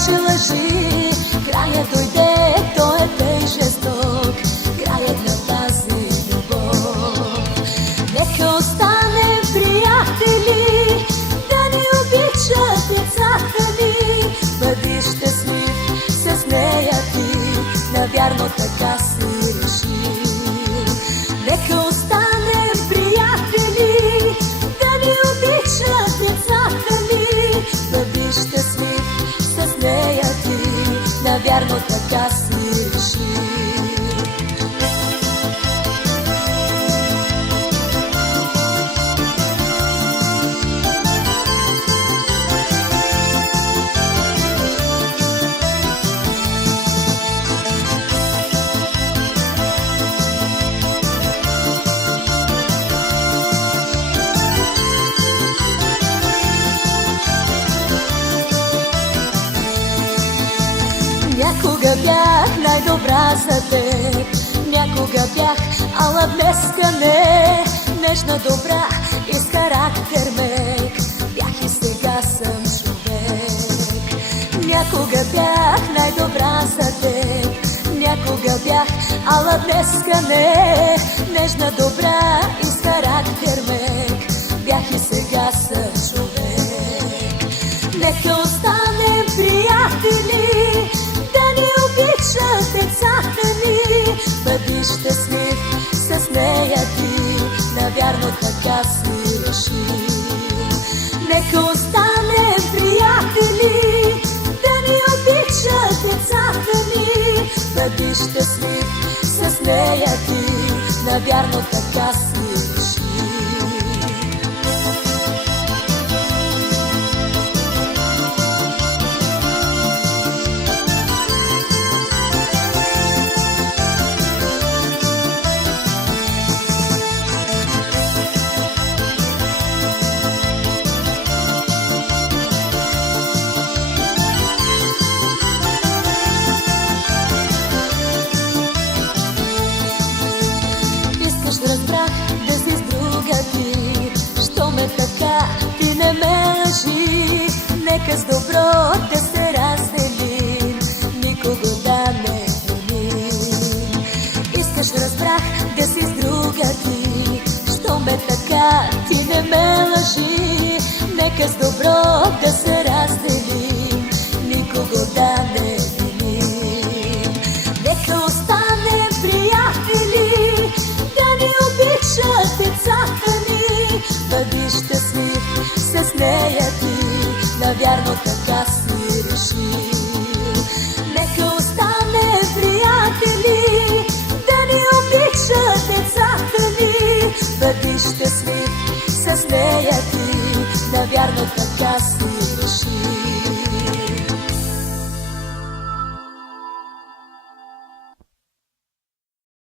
вече лъжи. Краят дойде, той е тъй жесток, краят на тази любов. Нека останем приятели, да ни обичат децата ни. Бъди щастлив с нея ти, навярно така си решил. Нека останем приятели, да ни обичат децата ни. Бъди щастлив с нея ти, навярно така си решил. Някога бях най-добра за теб, някога бях, ала днеска не. Нежна, добра и с характер мек, бях и сега съм човек. Някога бях най-добра за теб, някога бях, ала днеска не. Нежна, добра и с характер мек, бях и сега съм човек. Нека останем приятели, да ни обичат децата ни. Бъди щастлив с нея ти, навярно така си решил. Нека останем приятели, да ни обичат децата ни. Бъди щастлив с нея ти, навярно така си решил. Разбрах да си с друга ти, що ме така ти не ме лъжи. Нека с добро да се разделим, никого да не виним. Искаш, разбрах да си с друга ти, що ме така ти не ме лъжи. Нека с добро да се